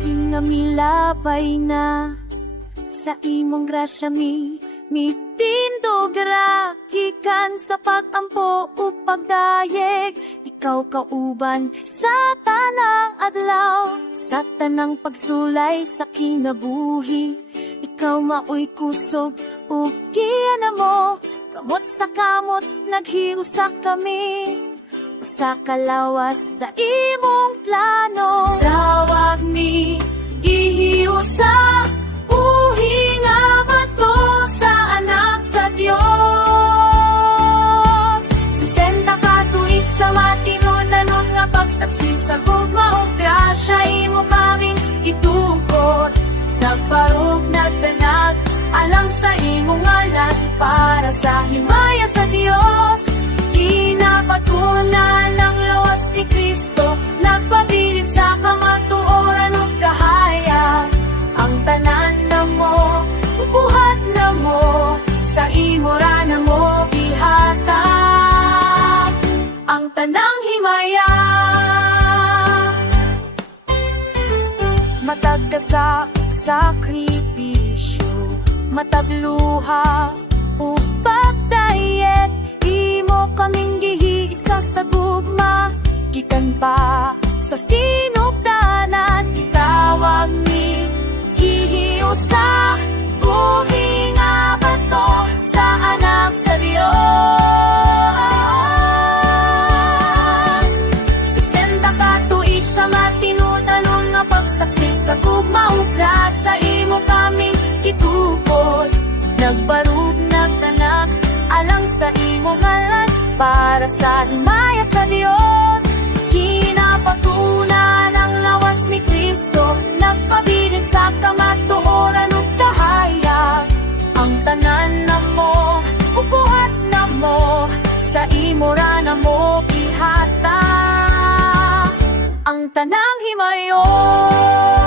Nga milabay na sa imong grasya mi tindogara gikan sa pagampo o pagdayeg. Ikaw kauban sa tanang adlaw, sa tanang pagsulay sa kinabuhi. Ikaw maoy kusog ug giana mo, kamot sa kamot naghiusak kami. Usa ka lawas sa imong plano, tawag ni gihiusa, buhi nga bato sa anak sa Dios. 60 ka tuig sa matinunanon nga pagsaksi sa gugma ug grasya, imo kaming itukod. Nagparog nagdanag alang sa imong ngalan, para sa himaya sa Dios. Pinapatunan ng lawas ni Kristo, nagpabilin sa kamatuoran ug kahayag. Ang tanan na mo, buhat na mo, sa imo ra na mo gihatag ang tanang himaya. Matag ka sa sakripisyo, matagluha o pagdayeg, imo kaming gihiisa sa gugma. Gikan pa sa sinugdanan, gitawag ni gihiusa, buhi nga bato sa anak sa Dios. 60 ka tuig sa matinunanon nga pagsaksi sa gugma ug grasya, imo kaming gitukod. Nagbarug nagtanak alang sa imo ngalan, para sa himaya sa Dios. Kinapatunan ang lawas ni Kristo, nagpabilin sa kamatuoran ug kahayag. Ang tanan na mo, buhat na mo, sa imo ra na mo gihatag ang tanang himayon.